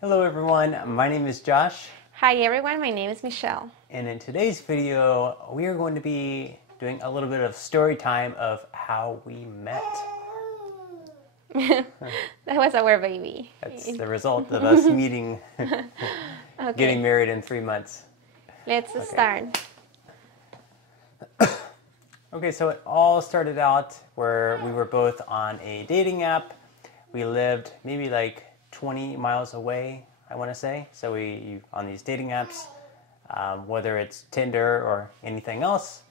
Hello everyone, my name is Josh, Hi everyone, my name is Michelle. and in today's video we are going to be doing a little bit of story time of how we met. That was our baby. That's the result of us meeting, Okay, getting married in 3 months. let's start. Okay, so it all started out where we were both on a dating app. We lived maybe like 20 miles away, I want to say. So we on these dating apps, whether it's Tinder or anything else,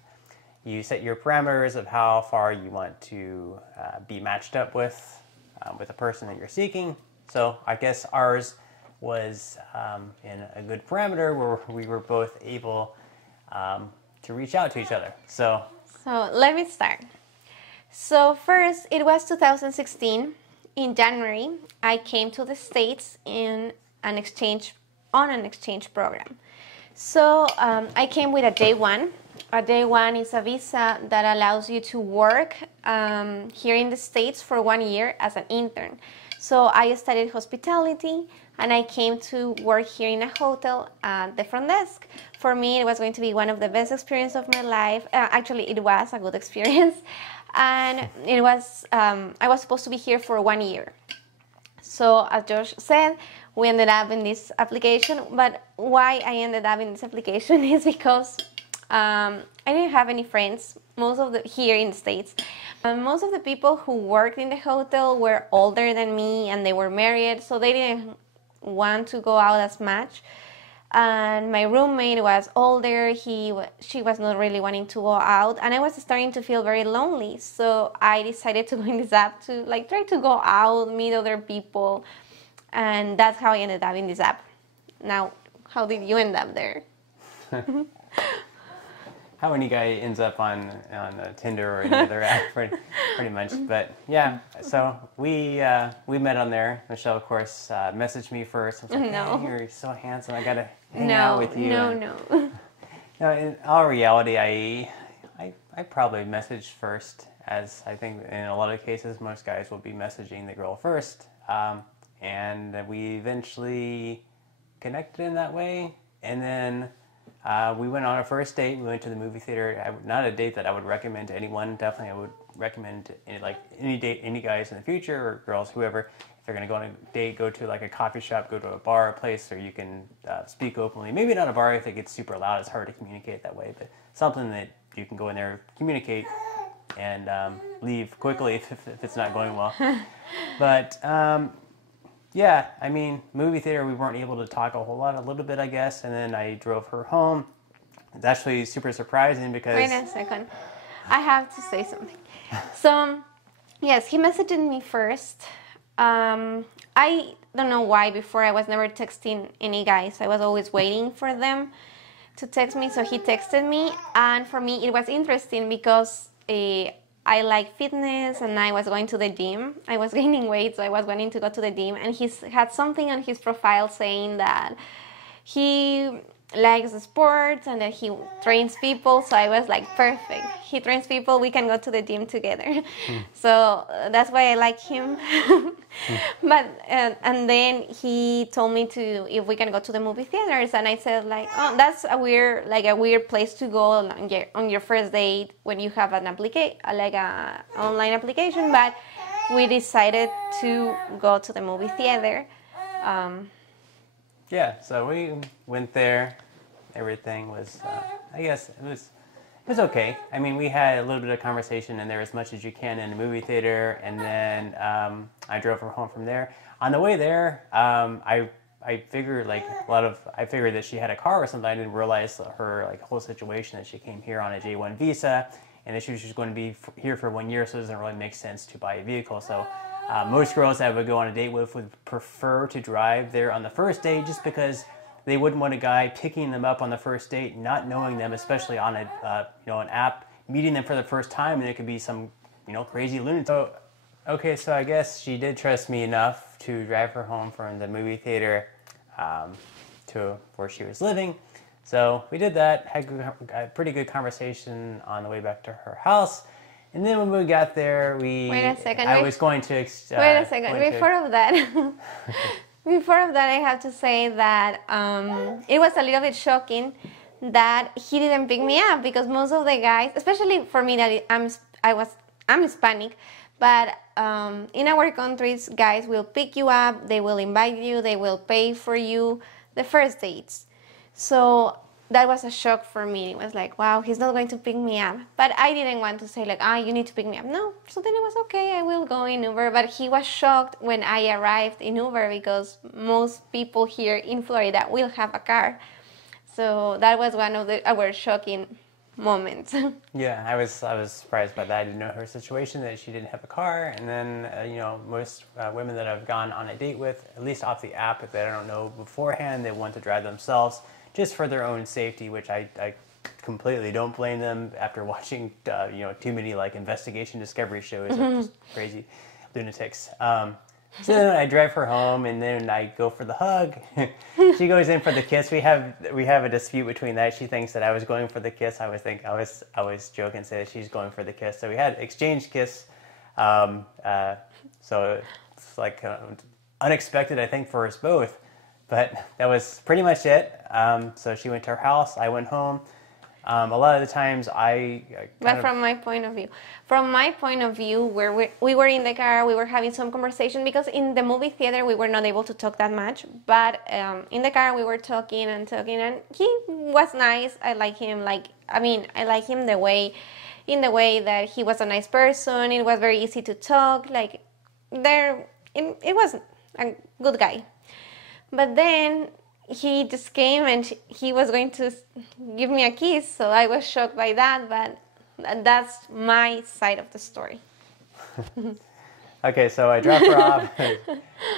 you set your parameters of how far you want to be matched up with a person that you're seeking. So I guess ours was in a good parameter where we were both able to reach out to each other. So let me start. So first, it was 2016. In January, I came to the States on an exchange program. So I came with a J1. A J1 is a visa that allows you to work here in the States for 1 year as an intern. So I studied hospitality and I came to work here in a hotel at the front desk. For me, it was going to be one of the best experiences of my life. Actually, it was a good experience. And it was, I was supposed to be here for 1 year. So as Josh said, we ended up in this application. But why I ended up in this application is because I didn't have any friends here in the States. Most of the people who worked in the hotel were older than me and they were married, so they didn't want to go out as much. And my roommate was older, she was not really wanting to go out, and I was starting to feel very lonely. So I decided to go in this app to try to go out, meet other people, and that's how I ended up in this app. Now, how did you end up there? how any guy ends up on Tinder or any other app, pretty much. But yeah, so we met on there. Michelle, of course, messaged me first. I was like, No. hey, you're so handsome. I gotta hang out with you. No. No, in all reality, I probably messaged first, as I think in a lot of cases most guys will be messaging the girl first, and we eventually connected in that way, and then we went on a first date. We went to the movie theater. Not a date that I would recommend to anyone. Definitely, I would recommend to any guys in the future or girls, whoever. If they're going to go on a date, go to like a coffee shop, go to a bar, a place where you can speak openly. Maybe not a bar if it gets super loud. It's hard to communicate that way, but something that you can go in there, communicate, and leave quickly if it's not going well. But yeah, I mean, movie theater, we weren't able to talk a whole lot, a little bit, I guess, and then I drove her home. It's actually super surprising because... Wait a second. I have to say something. So, yes, he messaged me first. I don't know why before I was never texting any guys. I was always waiting for them to text me, so he texted me. And for me, it was interesting because I like fitness and I was going to the gym. I was gaining weight, so I was wanting to go to the gym. And he had something on his profile saying that he likes sports and that he trains people. So I was like, perfect. He trains people, we can go to the gym together. So that's why I like him. But and then he told me if we can go to the movie theaters, and I said like, oh, that's a weird place to go on your first date when you have an online application. But we decided to go to the movie theater. Yeah, so we went there. Everything was, I guess, it was okay. I mean, we had a little bit of conversation in there as much as you can in the movie theater, and then I drove her home from there. On the way there, I figured I figured that she had a car or something. I didn't realize her whole situation, that she came here on a J1 visa, and that she was just going to be here for 1 year, so it doesn't really make sense to buy a vehicle. So most girls that I would go on a date with would prefer to drive there on the first date, just because they wouldn't want a guy picking them up on the first date, not knowing them, especially on an app, meeting them for the first time, and it could be some crazy lunatic. So, okay, so I guess she did trust me enough to drive her home from the movie theater to where she was living. So we did that, had a pretty good conversation on the way back to her house. And then when we got there, Wait a second. I was going to... Wait a second. Before of that, Before that, I have to say that it was a little bit shocking that he didn't pick me up, because most of the guys, especially for me that I'm Hispanic, but in our countries, guys will pick you up, they will invite you, they will pay for you the first dates. So that was a shock for me. It was like, wow, he's not going to pick me up. But I didn't want to say like, you need to pick me up. No, so then it was okay, I will go in Uber. But he was shocked when I arrived in Uber, because most people here in Florida will have a car. So that was one of our shocking moments. Yeah, I was surprised by that. I didn't know her situation, that she didn't have a car. And then, most women that I've gone on a date with, at least off the app, if they don't know beforehand, they want to drive themselves just for their own safety, which I completely don't blame them after watching, too many like investigation discovery shows of just crazy lunatics. So then I drive her home, and then I go for the hug. She goes in for the kiss. We have a dispute between that. She thinks that I was going for the kiss. I was joke and say that she's going for the kiss. So we had exchange kiss. So it's like unexpected, I think, for us both. But that was pretty much it. So she went to her house. I went home. A lot of the times But from my point of view, where we were in the car, we were having some conversation, because in the movie theater we were not able to talk that much. But in the car we were talking, and he was nice. I like him. I like him in the way that he was a nice person. It was very easy to talk. It was a good guy. But then he just came and he was going to give me a kiss, so I was shocked by that, but that's my side of the story. Okay, so I drop her off.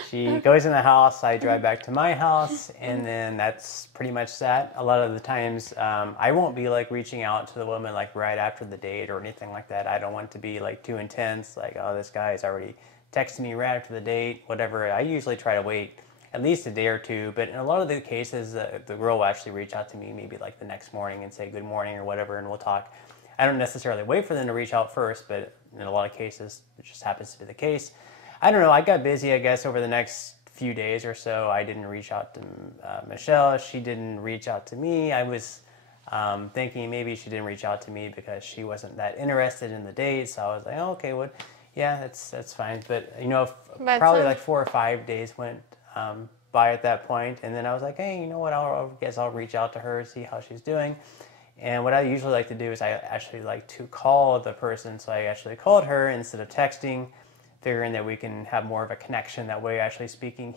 She goes in the house, I drive back to my house, and then that's pretty much that. A lot of the times, I won't be like reaching out to the woman like right after the date or anything like that. I don't want to be like too intense, like, oh, this guy is already texting me right after the date, whatever. I usually try to wait at least a day or two, but in a lot of the cases, the girl will actually reach out to me maybe like the next morning and say good morning or whatever, and we'll talk. I don't necessarily wait for them to reach out first, but in a lot of cases, it just happens to be the case. I don't know, I got busy, I guess, over the next few days or so. I didn't reach out to Michelle. She didn't reach out to me. I was thinking maybe she didn't reach out to me because she wasn't that interested in the date, so I was like, oh, okay, yeah, that's fine. But, probably like 4 or 5 days went by at that point, and then I was like, hey, you know what, I guess I'll reach out to her, see how she's doing. And what I usually like to do is I actually like to call the person, so I actually called her instead of texting, figuring that we can have more of a connection that way, actually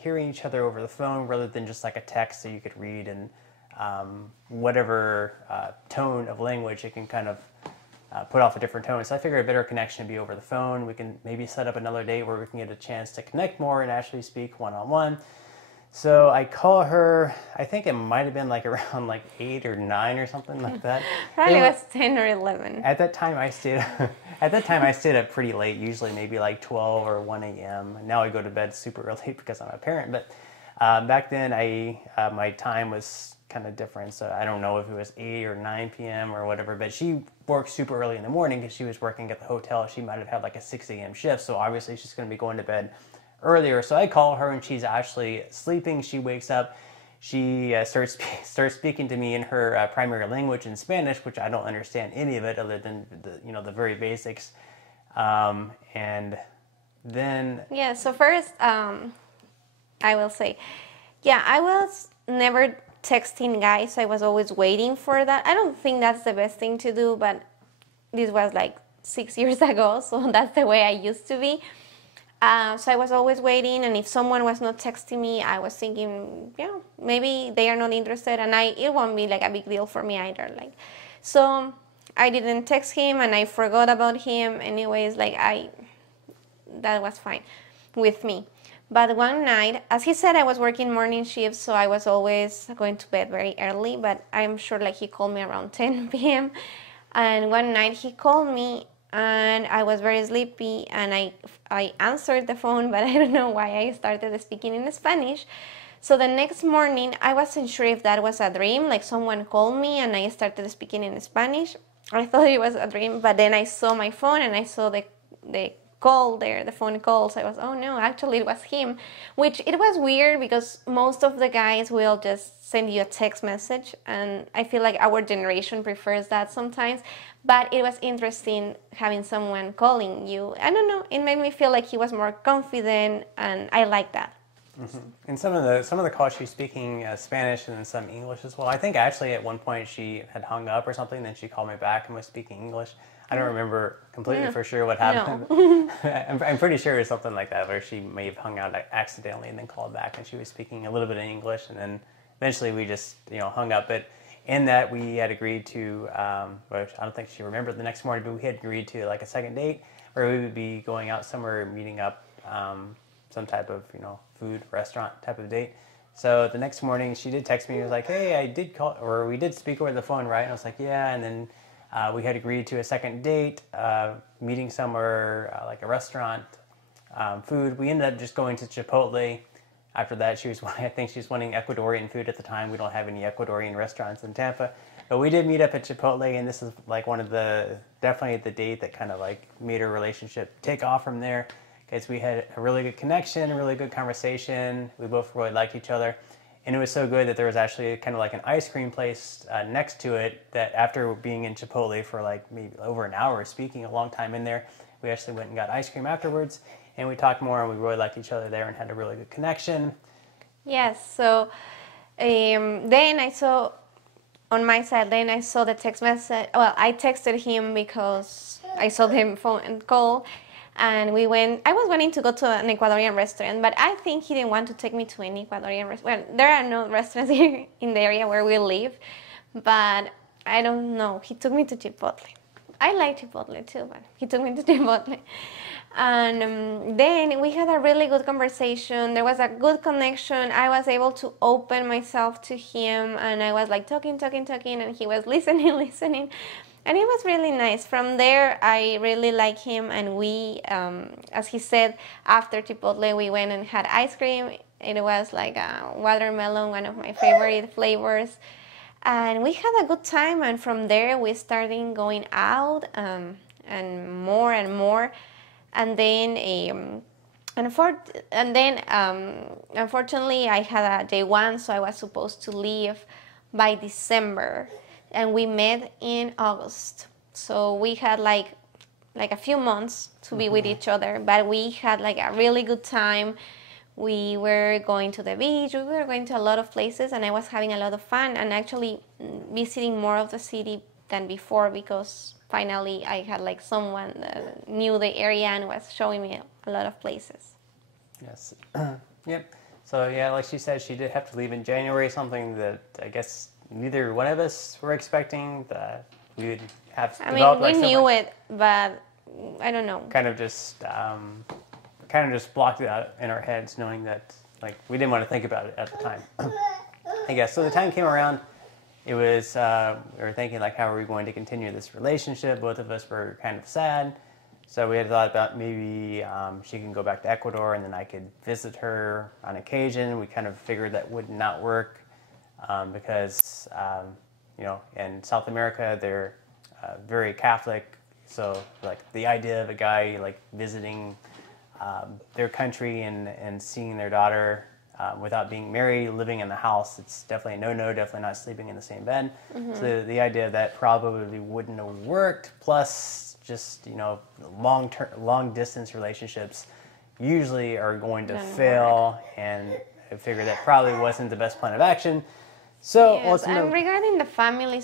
hearing each other over the phone rather than just like a text that you could read, and whatever tone of language, it can kind of put off a different tone. So I figured a better connection would be over the phone. We can maybe set up another date where we can get a chance to connect more and actually speak one-on-one. So I call her, I think it might have been like around like 8 or 9 or something like that. Probably was 10 or 11. At that time I stayed up pretty late, usually maybe like 12 or 1 a.m. Now I go to bed super early because I'm a parent, but back then my time was kind of different, so I don't know if it was 8 or 9 p.m. or whatever, but she worked super early in the morning because she was working at the hotel. She might have had like a 6 a.m. shift, so obviously she's going to be going to bed earlier. So I call her and she's actually sleeping. She wakes up, she starts speaking to me in her primary language in Spanish, which I don't understand any of it other than the very basics. And then so first I will say, I was never texting guys. I was always waiting for that. I don't think that's the best thing to do, but this was like 6 years ago, so that's the way I used to be. So I was always waiting, and if someone was not texting me, I was thinking, maybe they are not interested, and it won't be like a big deal for me either. So I didn't text him, and I forgot about him. Anyways, that was fine with me. But one night, as he said, I was working morning shifts, so I was always going to bed very early, but I'm sure he called me around 10 p.m. And one night he called me, and I was very sleepy, and I answered the phone, but I don't know why I started speaking in Spanish. So the next morning, I wasn't sure if that was a dream, like someone called me and I started speaking in Spanish. I thought it was a dream, but then I saw my phone and I saw the call there, the phone calls, I was, oh no, actually it was him, which it was weird because most of the guys will just send you a text message, and I feel like our generation prefers that sometimes, but it was interesting having someone calling you. I don't know, it made me feel like he was more confident, and I like that. Mm-hmm. And some of the calls she's speaking Spanish and then some English as well. I think actually at one point she had hung up or something, then she called me back and was speaking English. I don't remember completely for sure what happened. No. I'm pretty sure it was something like that, where she may have hung out accidentally and then called back, and she was speaking a little bit of English, and then eventually we just hung up. But in that we had agreed to, which I don't think she remembered the next morning, but we had agreed to like a second date where we would be going out somewhere, meeting up, some type of food restaurant type of date. So the next morning she did text me. She was like, "Hey, I did call, or we did speak over the phone, right?" And I was like, "Yeah." And then we had agreed to a second date, meeting somewhere like a restaurant, food. We ended up just going to Chipotle. After that, I think she was wanting Ecuadorian food at the time. We don't have any Ecuadorian restaurants in Tampa, but we did meet up at Chipotle, and this is like definitely the date that kind of like made our relationship take off from there. Because we had a really good connection, a really good conversation. We both really liked each other. And it was so good that there was actually kind of like an ice cream place next to it that after being in Chipotle for like maybe over an hour, speaking a long time in there, we actually went and got ice cream afterwards. And we talked more, and we really liked each other there and had a really good connection. Yes, so then I saw, on my side, then I saw the text message. Well, I texted him because I saw him phone call. And I was wanting to go to an Ecuadorian restaurant, but I think he didn't want to take me to any Ecuadorian restaurant. Well, there are no restaurants here in the area where we live, but I don't know. He took me to Chipotle. I like Chipotle too, but he took me to Chipotle. And then we had a really good conversation. There was a good connection. I was able to open myself to him, and I was like talking, and he was listening. And it was really nice. From there, I really like him, and we, as he said, after Chipotle, we went and had ice cream. It was like a watermelon, one of my favorite flavors. And we had a good time, and from there, we started going out, and more. And then, unfortunately, I had a day one, so I was supposed to leave by December. And we met in August. So we had like a few months to be with each other, but we had like a really good time. We were going to the beach, we were going to a lot of places, and I was having a lot of fun and actually visiting more of the city than before, because finally I had like someone that knew the area and was showing me a lot of places. Yes. Yep. So yeah, like she said, she did have to leave in January, something that I guess neither one of us were expecting that we would have. I mean, we knew it, but I don't know. Kind of just blocked it out in our heads, knowing that like we didn't want to think about it at the time. I guess so. The time came around. It was we were thinking like, how are we going to continue this relationship? Both of us were kind of sad, so we had thought about maybe she can go back to Ecuador, and then I could visit her on occasion. We kind of figured that would not work. Because in South America they're very Catholic, so like the idea of a guy like visiting their country and seeing their daughter without being married, living in the house, it's definitely a no, definitely not sleeping in the same bed. Mm-hmm. So the idea of that probably wouldn't have worked. Plus, just long distance relationships usually are going to fail, and I figured that probably wasn't the best plan of action. So, yes, and regarding the family,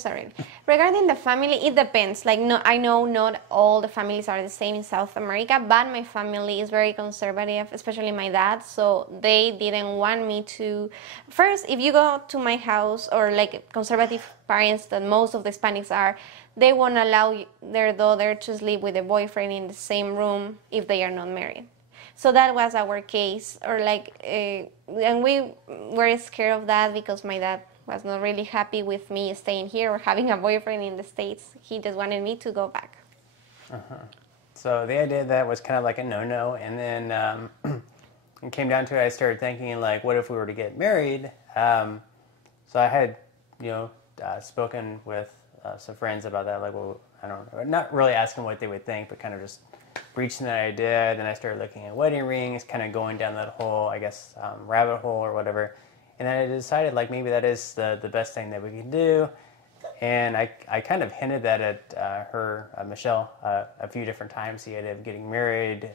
it depends. Like, no, I know not all the families are the same in South America, but my family is very conservative, especially my dad. So they didn't want me to. First, if you go to my house, or like conservative parents that most of the Hispanics are, they won't allow their daughter to sleep with a boyfriend in the same room if they are not married. So that was our case, and we were scared of that because my dad was not really happy with me staying here or having a boyfriend in the States. He just wanted me to go back. So the idea of that was kind of like a no-no, and then it came down to it, I started thinking like, what if we were to get married? So I had, spoken with some friends about that, like, well, I don't know, not really asking what they would think, but kind of just reaching that idea. Then I started looking at wedding rings, kind of going down that whole, I guess, rabbit hole or whatever. And then I decided, like, maybe that is the best thing that we can do. And I kind of hinted that at her, Michelle, a few different times, the idea of getting married.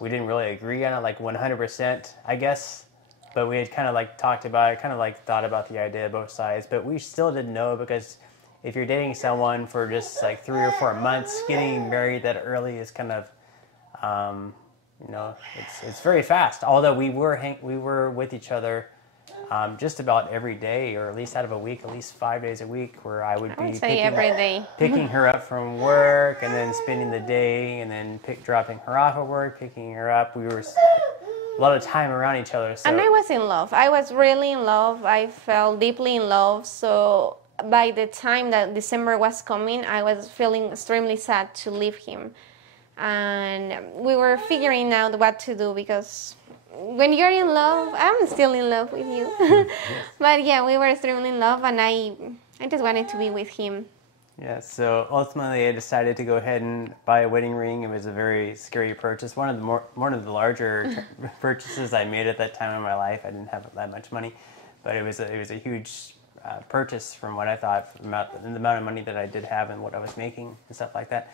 We didn't really agree on it, like 100%, I guess. But we had kind of like talked about it, kind of like thought about the idea of both sides. But we still didn't know, because if you're dating someone for just like 3 or 4 months, getting married that early is kind of, you know, it's very fast. Although we were with each other just about every day, or at least out of a week, at least 5 days a week, where I would be picking her up from work, and then spending the day, and then dropping her off at work, picking her up. We were a lot of time around each other. So. And I was in love. I was really in love. I fell deeply in love. So by the time that December was coming, I was feeling extremely sad to leave him. And we were figuring out what to do, because when you're in love, I'm still in love with you. Yes. But yeah, we were extremely in love, and I just wanted to be with him. Yeah, so ultimately I decided to go ahead and buy a wedding ring. It was a very scary purchase. One of the larger purchases I made at that time in my life. I didn't have that much money, but it was a huge purchase from what I thought, from the amount of money that I did have and what I was making and stuff like that.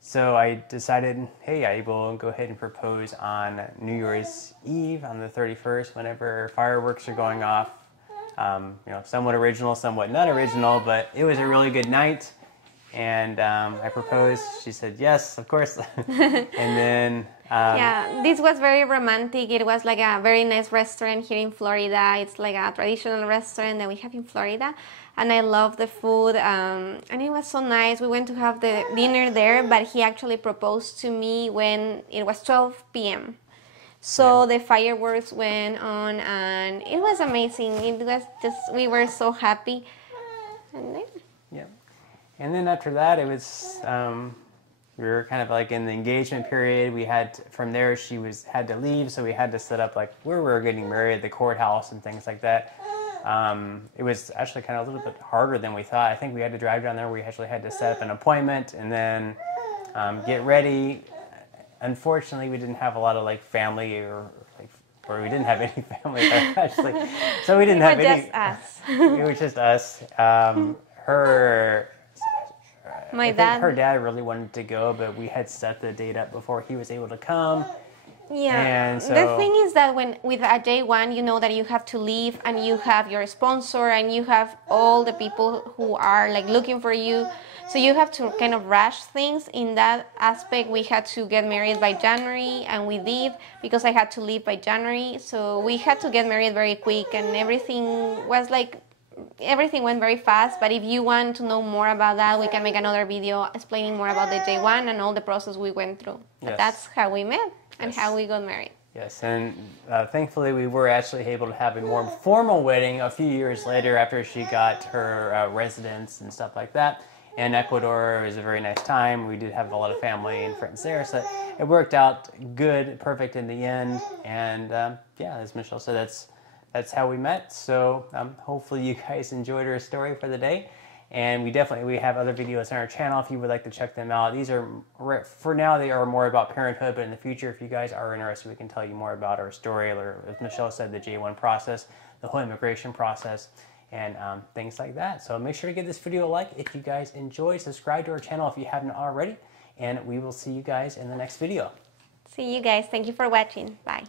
So I decided, hey, I will go ahead and propose on New Year's Eve, on the 31st, whenever fireworks are going off. You know, somewhat original, somewhat not original, but it was a really good night. And I proposed. She said yes, of course. And then yeah, this was very romantic. It was like a very nice restaurant here in Florida. It's like a traditional restaurant that we have in Florida, and I love the food. And it was so nice. We went to have the dinner there, but he actually proposed to me when it was 12 p.m. So the fireworks went on, and it was amazing. It was just, we were so happy. And then, yeah. And then after that, it was, we were kind of like in the engagement period. We had, from there, she had to leave, so we had to set up like where we were getting married, the courthouse and things like that. It was actually kind of a little bit harder than we thought. I think we had to drive down there. We actually had to set up an appointment and then get ready. Unfortunately, we didn't have a lot of like family, or we didn't have any family actually, so we didn't have any. Just us. It was just us. I think her dad really wanted to go, but we had set the date up before he was able to come. Yeah, and so, the thing is that with a J1, you know that you have to leave, and you have your sponsor, and you have all the people who are like looking for you. So you have to kind of rush things. In that aspect, we had to get married by January, and we did, because I had to leave by January. So we had to get married very quick, and everything went very fast. But if you want to know more about that, we can make another video explaining more about the J1 and all the process we went through. Yes. But that's how we met and how we got married. Yes, and thankfully we were actually able to have a more formal wedding a few years later, after she got her residence and stuff like that. In Ecuador, it was a very nice time. We did have a lot of family and friends there, so it worked out good, perfect in the end. And yeah, as Michelle said, that's how we met. So hopefully you guys enjoyed our story for the day. And we have other videos on our channel if you would like to check them out. These are, for now, they are more about parenthood, but in the future, if you guys are interested, we can tell you more about our story, or as Michelle said, the J1 process, the whole immigration process, and things like that. So make sure to give this video a like if you guys enjoyed. Subscribe to our channel if you haven't already, and we will see you guys in the next video. See you guys. Thank you for watching. Bye.